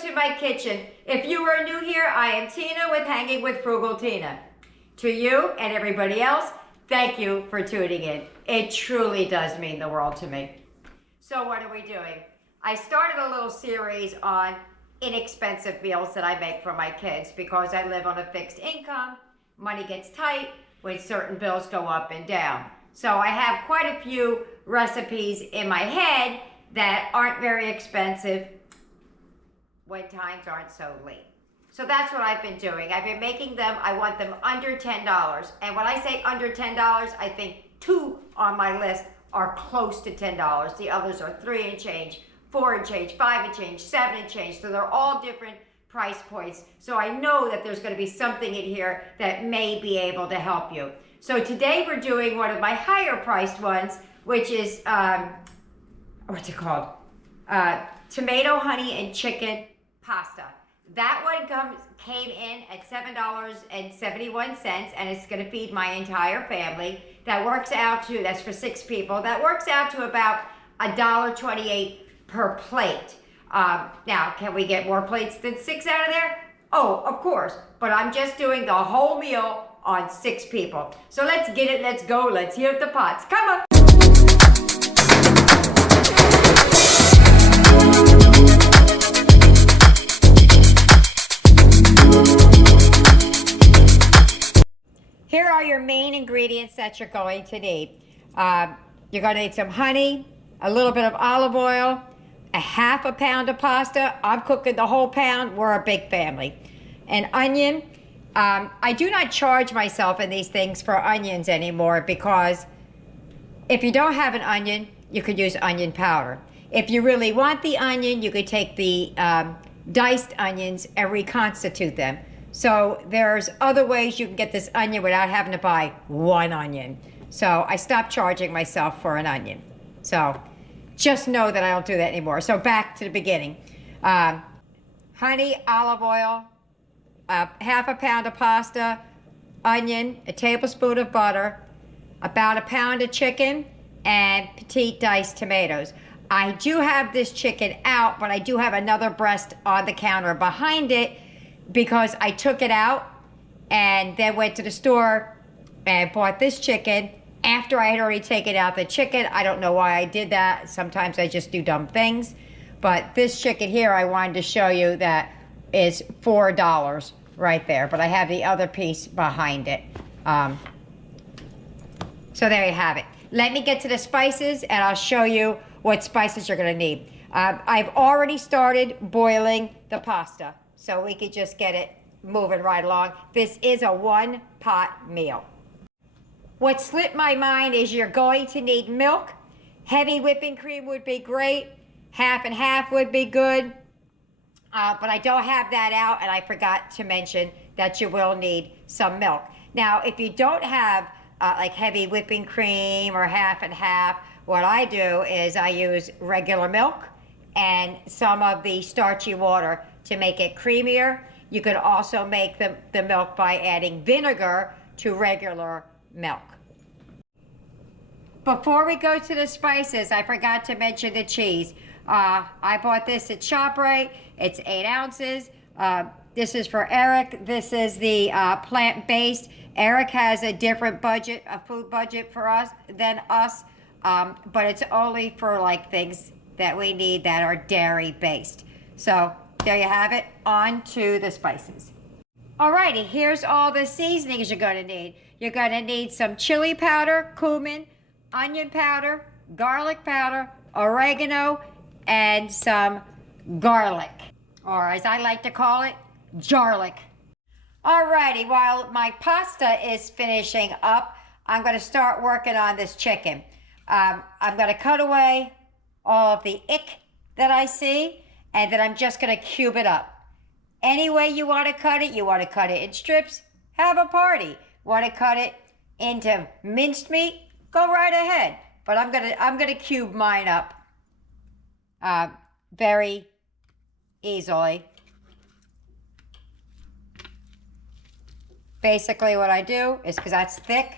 to my kitchen. If you are new here, I am Tina with Hanging with Frugal Tina. To you and everybody else, thank you for tuning in. It truly does mean the world to me. So what are we doing? I started a little series on inexpensive meals that I make for my kids because I live on a fixed income. Money gets tight when certain bills go up and down. So I have quite a few recipes in my head that aren't very expensive when times aren't so late. So that's what I've been doing. I've been making them, I want them under $10. And when I say under $10, I think 2 on my list are close to $10. The others are 3 and change, 4 and change, 5 and change, 7 and change. So they're all different price points. So I know that there's going to be something in here that may be able to help you. So today we're doing one of my higher priced ones, which is, what's it called? Tomato, honey, and chicken pasta. That one came in at $7.71, and it's going to feed my entire family. That works out to, that's for 6 people, that works out to about $1.28 per plate. Now, can we get more plates than 6 out of there? Oh, of course, but I'm just doing the whole meal on 6 people. So let's get it, let's go, let's heat up the pots. Come on. Here are your main ingredients that you're going to need. You're going to need some honey, a little bit of olive oil, a half a pound of pasta. I'm cooking the whole pound. We're a big family. An onion. I do not charge myself in these things for onions anymore because if you don't have an onion, you could use onion powder. If you really want the onion, you could take the diced onions and reconstitute them. So there's other ways you can get this onion without having to buy 1 onion. So I stopped charging myself for an onion. So just know that I don't do that anymore. So back to the beginning. Honey, olive oil, half a pound of pasta, onion, a tablespoon of butter, about a pound of chicken, and petite diced tomatoes. I do have this chicken out, but I do have another breast on the counter behind it because I took it out and then went to the store and bought this chicken after I had already taken out the chicken. I don't know why I did that. Sometimes I just do dumb things. But this chicken here, I wanted to show you that is $4 right there. But I have the other piece behind it. So there you have it. Let me get to the spices and I'll show you what spices you're going to need. I've already started boiling the pasta, so we could just get it moving right along. This is a 1-pot meal. What slipped my mind is you're going to need milk. Heavy whipping cream would be great. Half and half would be good. But I don't have that out, and I forgot to mention that you will need some milk. Now, if you don't have like heavy whipping cream or half and half, what I do is I use regular milk and some of the starchy water to make it creamier. You could also make the milk by adding vinegar to regular milk. Before we go to the spices, I forgot to mention the cheese. I bought this at ShopRite. It's 8 ounces. This is for Eric. This is the plant-based. Eric has a different budget, a food budget for us than us, but it's only for like things that we need that are dairy-based. So there you have it. On to the spices. Alrighty, here's all the seasonings you're going to need. You're going to need some chili powder, cumin, onion powder, garlic powder, oregano, and some garlic, or as I like to call it, jarlic. Alrighty, while my pasta is finishing up, I'm going to start working on this chicken. I'm going to cut away all of the ick that I see, and then I'm just going to cube it up. Any way you want to cut it, you want to cut it in strips, have a party. Want to cut it into minced meat, go right ahead. But I'm gonna cube mine up very easily. Basically what I do is, because that's thick,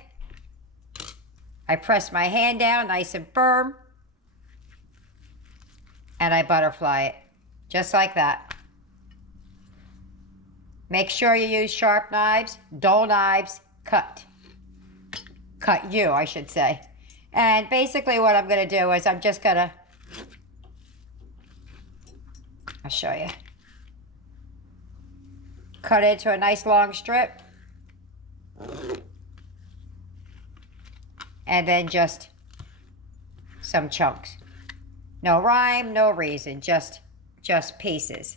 I press my hand down nice and firm, and I butterfly it, just like that. Make sure you use sharp knives, dull knives, cut you, I should say. And basically what I'm gonna do is I'm just gonna, I'll show you. Cut it into a nice long strip. And then just some chunks. No rhyme, no reason, just pieces.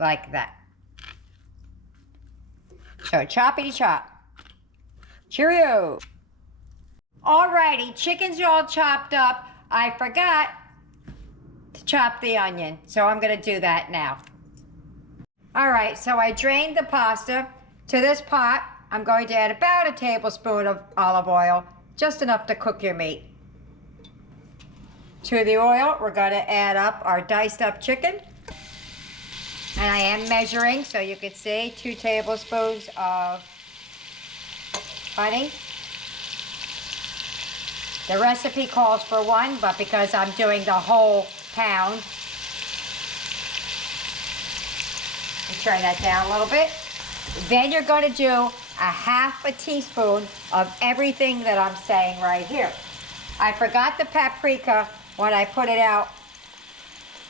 Like that. So choppity chop. Cheerio. Alrighty, chicken's all chopped up. I forgot to chop the onion, so I'm gonna do that now. Alright, so I drained the pasta. To this pot, I'm going to add about a tablespoon of olive oil, just enough to cook your meat. To the oil, we're gonna add up our diced up chicken. And I am measuring, so you can see, 2 tablespoons of honey. The recipe calls for 1, but because I'm doing the whole pound, turn that down a little bit. Then you're going to do a ½ a teaspoon of everything that I'm saying right here. I forgot the paprika when I put it out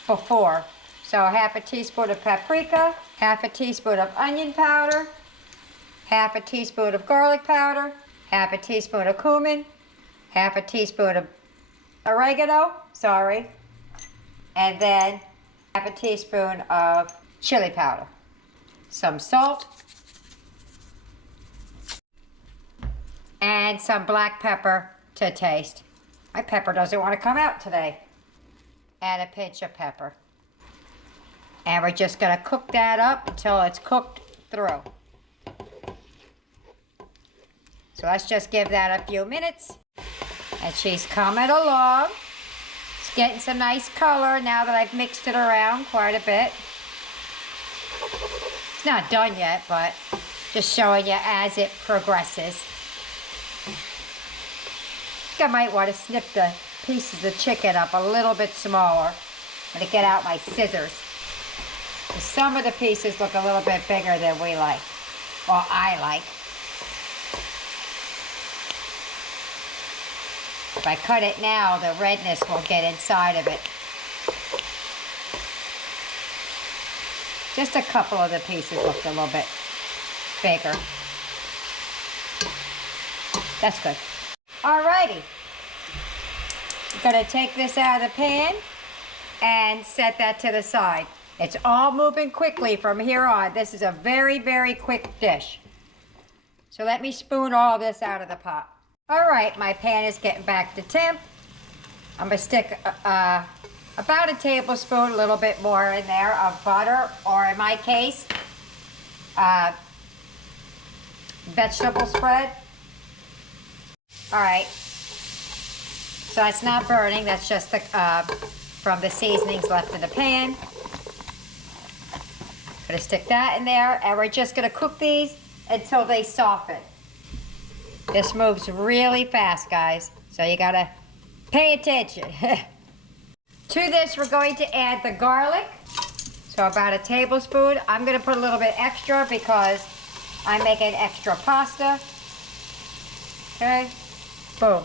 before. So ½ a teaspoon of paprika, ½ a teaspoon of onion powder, ½ a teaspoon of garlic powder, ½ a teaspoon of cumin, ½ a teaspoon of oregano, and then ½ a teaspoon of chili powder, some salt, and some black pepper to taste. My pepper doesn't want to come out today. And a pinch of pepper. And we're just going to cook that up until it's cooked through. So let's just give that a few minutes. And she's coming along. It's getting some nice color now that I've mixed it around quite a bit. It's not done yet, but just showing you as it progresses. I think I might want to snip the pieces of chicken up a little bit smaller. I'm going to get out my scissors. Some of the pieces look a little bit bigger than we like, or I like. If I cut it now, the redness will get inside of it. Just a couple of the pieces looked a little bit bigger. That's good. Alrighty. I'm going to take this out of the pan and set that to the side. It's all moving quickly from here on. This is a very, very quick dish. So let me spoon all this out of the pot. All right, my pan is getting back to temp. I'm gonna stick about a tablespoon, a little bit more in there of butter, or in my case, vegetable spread. All right, so it's not burning, that's just the, from the seasonings left in the pan. Gonna stick that in there, and we're just gonna cook these until they soften. This moves really fast, guys, so you gotta pay attention. To this, we're going to add the garlic. So about a tablespoon. I'm gonna put a little bit extra because I'm making extra pasta. Okay, boom.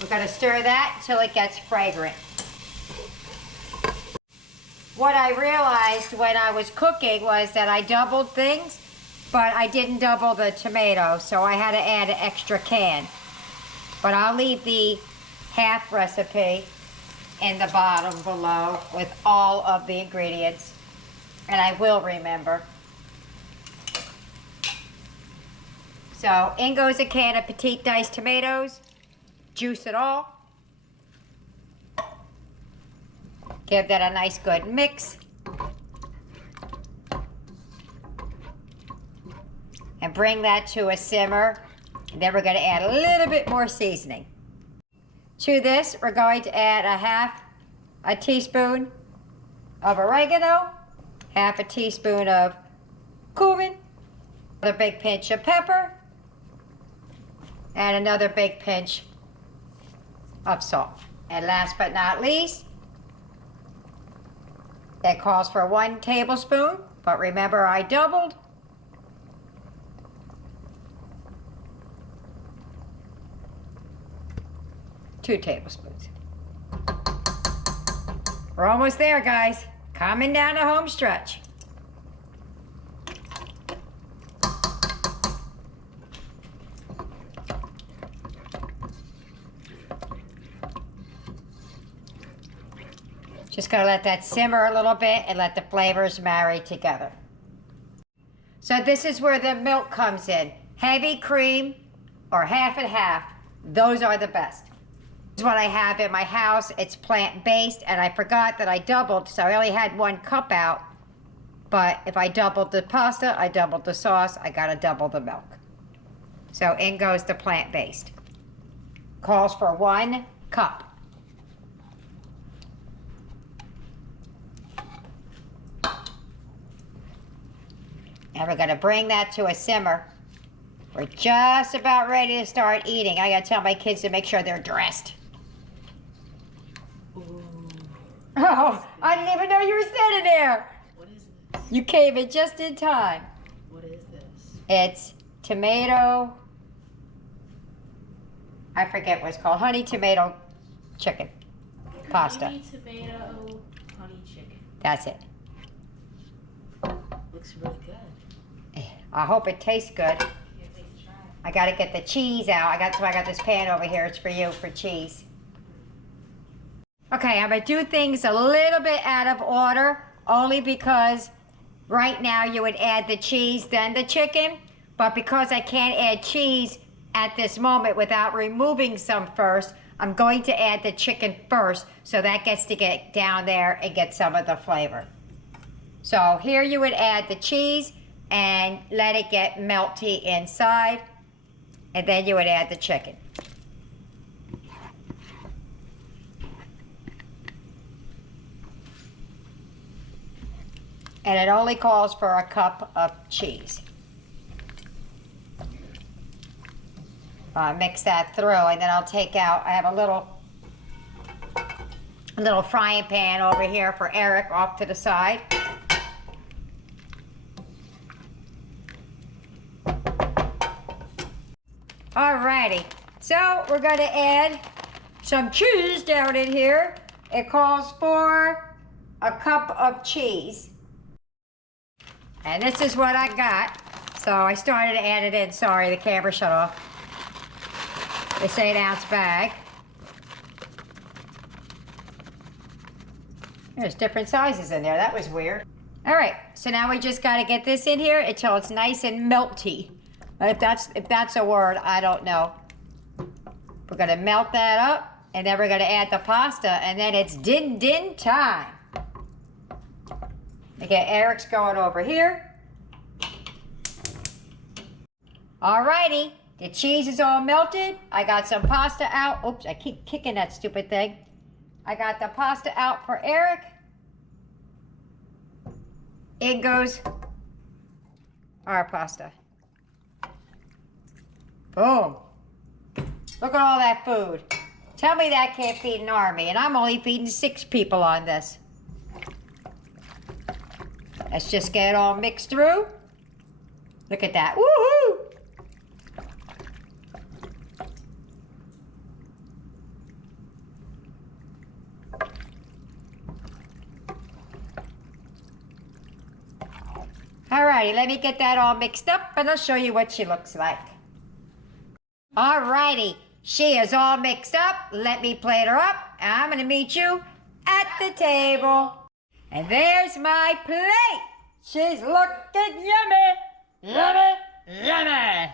We're gonna stir that until it gets fragrant. What I realized when I was cooking was that I doubled things, but I didn't double the tomato, so I had to add an extra can. But I'll leave the half recipe in the bottom below with all of the ingredients, and I will remember. So in goes a can of petite diced tomatoes, juice it all. Give that a nice good mix. And bring that to a simmer. And then we're going to add a little bit more seasoning. To this, we're going to add ½ a teaspoon of oregano, ½ a teaspoon of cumin, another big pinch of pepper, and another big pinch of salt. And last but not least, that calls for 1 tablespoon, But remember, I doubled. Two tablespoons. We're almost there, guys. Coming down the home stretch. Just gotta let that simmer a little bit and let the flavors marry together. So this is where the milk comes in. Heavy cream or half and half. Those are the best. This is what I have in my house. It's plant-based, and I forgot that I doubled, so I only had 1 cup out. But if I doubled the pasta, I doubled the sauce, I gotta double the milk. So in goes the plant-based. Calls for 1 cup. And we're gonna bring that to a simmer. We're just about ready to start eating. I gotta tell my kids to make sure they're dressed. Ooh. Oh, I didn't even know you were standing there. What is this? You came in just in time. What is this? It's tomato, I forget what it's called, honey tomato chicken pasta. Honey tomato, honey chicken. That's it. Looks really good. I hope it tastes good. Here, take a try. I gotta get the cheese out. So I got this pan over here. It's for you, for cheese. Okay, I'm gonna do things a little bit out of order, only because right now you would add the cheese, then the chicken. But because I can't add cheese at this moment without removing some first, I'm going to add the chicken first, so that gets to get down there and get some of the flavor. So here you would add the cheese and let it get melty inside, and then you would add the chicken. And it only calls for a cup of cheese. Mix that through, and then I'll take out, I have a little frying pan over here for Eric off to the side. Alrighty, so we're going to add some cheese down in here. It calls for a cup of cheese. And this is what I got. So I started to add it in. Sorry, the camera shut off. This 8-ounce bag. There's different sizes in there. That was weird. Alright, so now we just got to get this in here until it's nice and melty. If that's a word, I don't know. We're gonna melt that up, and then we're gonna add the pasta, and then it's din time. Okay, Eric's going over here. Alrighty, the cheese is all melted. I got some pasta out. Oops, I keep kicking that stupid thing. I got the pasta out for Eric. In goes our pasta. Boom. Look at all that food. Tell me that can't feed an army, and I'm only feeding 6 people on this. Let's just get it all mixed through. Look at that. Woohoo! Alrighty, let me get that all mixed up, and I'll show you what she looks like. Alrighty, she is all mixed up. Let me plate her up. I'm gonna meet you at the table. And there's my plate. She's looking yummy, yummy, yummy.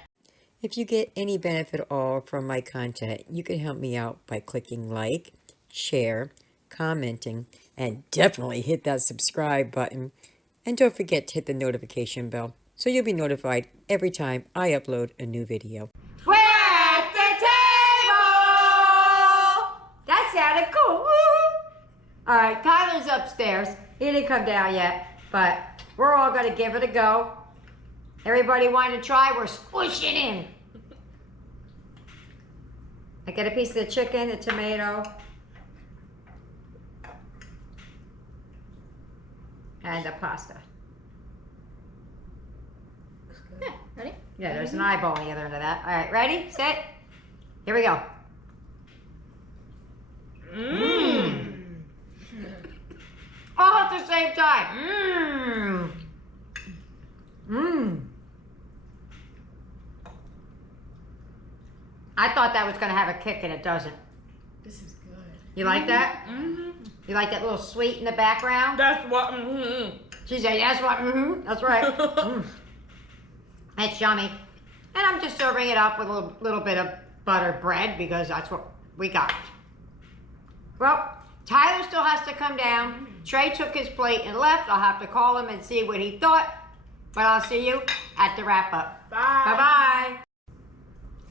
If you get any benefit at all from my content, you can help me out by clicking like, share, commenting, and definitely hit that subscribe button. And don't forget to hit the notification bell so you'll be notified every time I upload a new video. We're at the table! That sounded cool. Woo! All right, Tyler's upstairs. He didn't come down yet, but we're all going to give it a go. Everybody want to try? We're squishing in. I get a piece of the chicken, the tomato, and the pasta. Ready? Yeah, there's an eyeball on the other end of that. All right, ready, set, here we go. Mmm. All at the same time. Mmm. Mmm. I thought that was going to have a kick and it doesn't. This is good. You like that? Mm-hmm. You like that little sweet in the background? That's what. Mm-hmm. She said, that's what, that's right. It's yummy. And I'm just serving it up with a little bit of buttered bread because that's what we got. Well, Tyler still has to come down. Trey took his plate and left. I'll have to call him and see what he thought. But I'll see you at the wrap up. Bye. Bye-bye.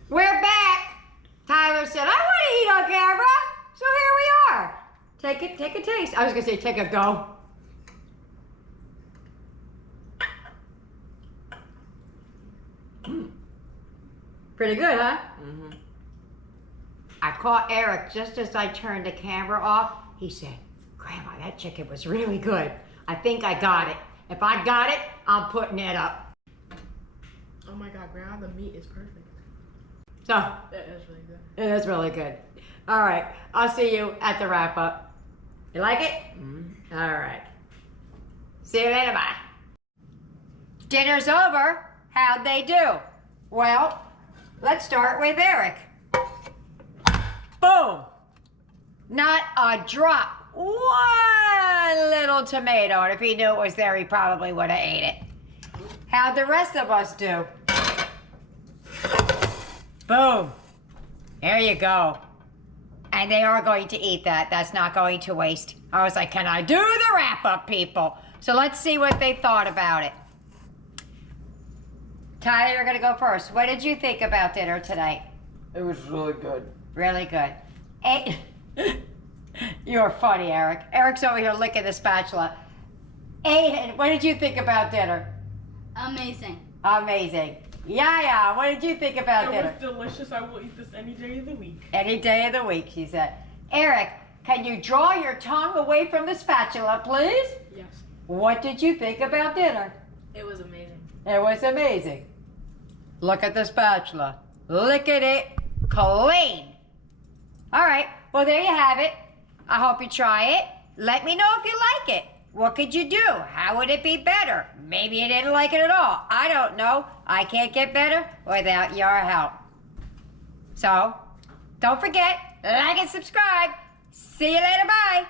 We're back. Tyler said, I want to eat on camera. So here we are. Take a taste. I was going to say take a go. Pretty good, huh? Mm-hmm. I caught Eric just as I turned the camera off. He said, Grandma, that chicken was really good. I think I got it. If I got it, I'm putting it up. Oh my God, Grandma, the meat is perfect. So, That is really good. it is really good. All right, I'll see you at the wrap up. You like it? Mm-hmm. All right. See you later, bye. Dinner's over. How'd they do? Well, let's start with Eric. Boom. Not a drop. One little tomato. And if he knew it was there, he probably would have ate it. How'd the rest of us do? Boom. There you go. And they are going to eat that. That's not going to waste. I was like, can I do the wrap-up, people? So let's see what they thought about it. Tyler, you're going to go first. What did you think about dinner tonight? It was really good. Really good. You're funny, Eric. Eric's over here licking the spatula. Aiden, what did you think about dinner? Amazing. Amazing. Yaya, what did you think about dinner? It was delicious. I will eat this any day of the week. Any day of the week, she said. Eric, can you draw your tongue away from the spatula, please? Yes. What did you think about dinner? It was amazing. It was amazing. Look at the spatula. Look at it clean. All right, well, there you have it. I hope you try it. Let me know if you like it. What could you do? How would it be better? Maybe you didn't like it at all. I don't know. I can't get better without your help. So, don't forget, like and subscribe. See you later. Bye.